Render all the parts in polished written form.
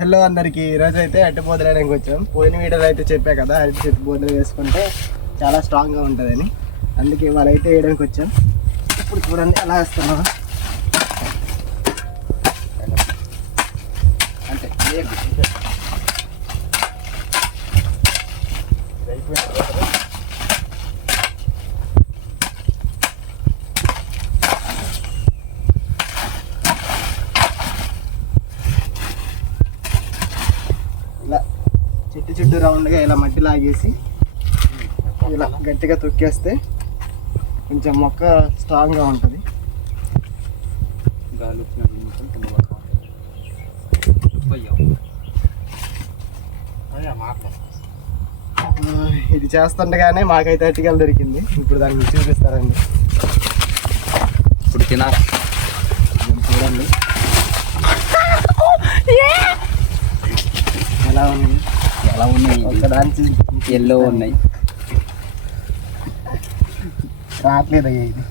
Hello అందరికి, ఈరోజు అయితే అరటి బోదలేయడానికి వచ్చాం. పోయిన వీడియోలో అయితే చెప్పా కదా, అరటి చెట్టు బోదలు వేసుకుంటే చాలా స్ట్రాంగ్గా ఉంటుందని. అందుకే ఇవాళ అయితే వేయడానికి వచ్చాం. ఇప్పుడు చూడండి ఎలా వేస్తున్నాం అంటే ఇలా చుట్టూ రౌండ్గా ఇలా మట్టి లాగేసి ఇలా గట్టిగా తొక్కేస్తే కొంచెం మొక్క స్ట్రాంగ్గా ఉంటుంది. ఇది చేస్తుండగానే మాకైతే అరటికాయలు దొరికింది. ఇప్పుడు దాన్ని మీరు చూపిస్తారండి. ఇప్పుడు తినాలి చూడండి ఎలా ఉన్నాయి ఒకదానికి ఎల్లో ఉన్నాయి. రావట్లేదు అయ్యా ఇది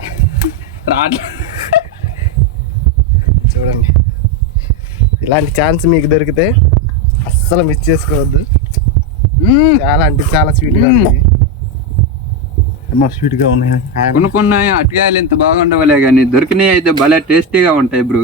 చూడండి. ఇలాంటి ఛాన్స్ మీకు దొరికితే అస్సలు మిస్ చేసుకోవద్దు. చాలా అంటే చాలా స్వీట్గా ఉంది. స్వీట్గా ఉన్నాయి. కొనుక్కున్నాయి అటుకాయలు ఎంత బాగుండవలే కానీ దొరికినాయి అయితే భలే టేస్టీగా ఉంటాయి బ్రో.